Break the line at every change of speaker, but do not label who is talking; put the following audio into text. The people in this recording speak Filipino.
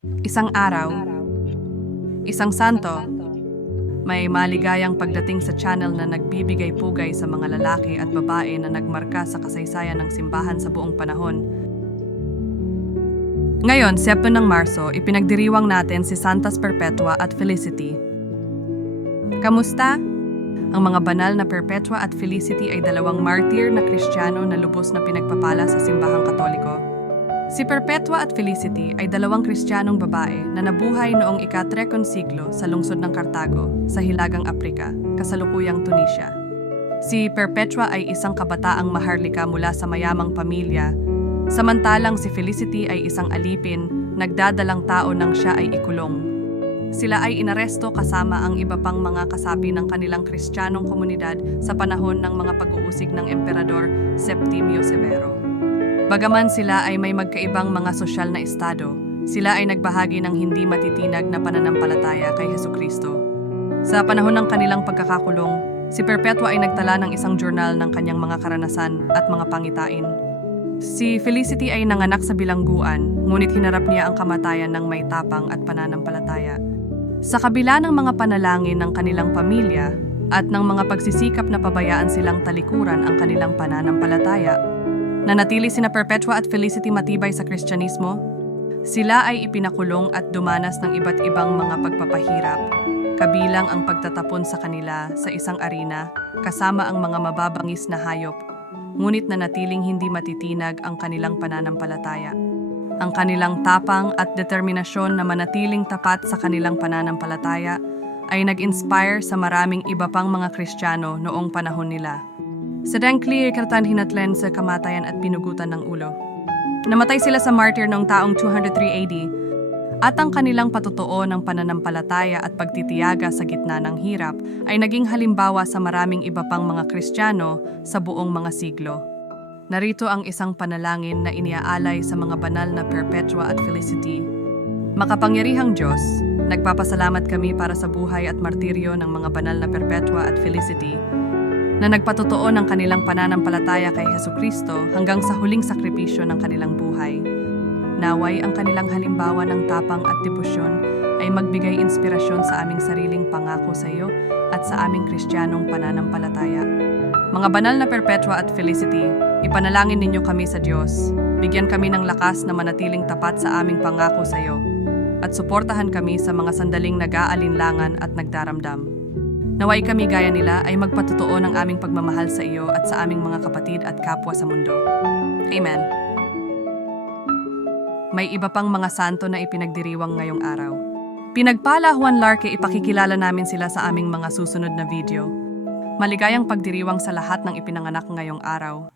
Isang araw, isang santo, may maligayang pagdating sa channel na nagbibigay pugay sa mga lalaki at babae na nagmarka sa kasaysayan ng simbahan sa buong panahon. Ngayon, 7 ng Marso, ipinagdiriwang natin si Santas Perpetua at Felicity. Kamusta? Ang mga banal na Perpetua at Felicity ay dalawang martyr na Kristiyano na lubos na pinagpapala sa simbahang katoliko. Si Perpetua at Felicity ay dalawang Kristiyanong babae na nabuhay noong ikatrekon siglo sa lungsod ng Cartago, sa Hilagang Aprika, kasalukuyang Tunisia. Si Perpetua ay isang kabataang maharlika mula sa mayamang pamilya, samantalang si Felicity ay isang alipin, nagdadalang tao nang siya ay ikulong. Sila ay inaresto kasama ang iba pang mga kasapi ng kanilang kristyanong komunidad sa panahon ng mga pag-uusig ng Emperador Septimio Severo. Bagaman sila ay may magkaibang mga sosyal na estado, sila ay nagbahagi ng hindi matitinag na pananampalataya kay Heso Kristo. Sa panahon ng kanilang pagkakakulong, si Perpetua ay nagtala ng isang journal ng kanyang mga karanasan at mga pangitain. Si Felicity ay nanganak sa bilangguan, ngunit hinarap niya ang kamatayan ng may tapang at pananampalataya. Sa kabila ng mga panalangin ng kanilang pamilya at ng mga pagsisikap na pabayaan silang talikuran ang kanilang pananampalataya, Nanatili sina Perpetua at Felicity matibay sa Kristyanismo. Sila ay ipinakulong at dumanas ng iba't ibang mga pagpapahirap, kabilang ang pagtatapon sa kanila sa isang arena kasama ang mga mababangis na hayop, ngunit nanatiling hindi matitinag ang kanilang pananampalataya. Ang kanilang tapang at determinasyon na manatiling tapat sa kanilang pananampalataya ay nag-inspire sa maraming iba pang mga Kristiyano noong panahon nila. Sa Dankli, kartan hinatlen sa kamatayan at pinugutan ng ulo. Namatay sila sa martyr noong taong 203 AD at ang kanilang patutuo ng pananampalataya at pagtitiyaga sa gitna ng hirap ay naging halimbawa sa maraming iba pang mga Kristiyano sa buong mga siglo. Narito ang isang panalangin na iniaalay sa mga banal na Perpetua at Felicity. Makapangyarihang Diyos, nagpapasalamat kami para sa buhay at martiryo ng mga banal na Perpetua at Felicity na nagpatotoo ng kanilang pananampalataya kay Heso Kristo hanggang sa huling sakripisyo ng kanilang buhay. Naway ang kanilang halimbawa ng tapang at debosyon ay magbigay inspirasyon sa aming sariling pangako sa iyo at sa aming kristyanong pananampalataya. Mga banal na Perpetua at Felicity, ipanalangin ninyo kami sa Diyos. Bigyan kami ng lakas na manatiling tapat sa aming pangako sa iyo at suportahan kami sa mga sandaling nag-aalinlangan at nagdaramdam. Naway kami gaya nila ay magpatutuo ng aming pagmamahal sa iyo at sa aming mga kapatid at kapwa sa mundo. Amen. May iba pang mga santo na ipinagdiriwang ngayong araw. Pinagpala Juan Larke ipakikilala namin sila sa aming mga susunod na video. Maligayang pagdiriwang sa lahat ng ipinanganak ngayong araw.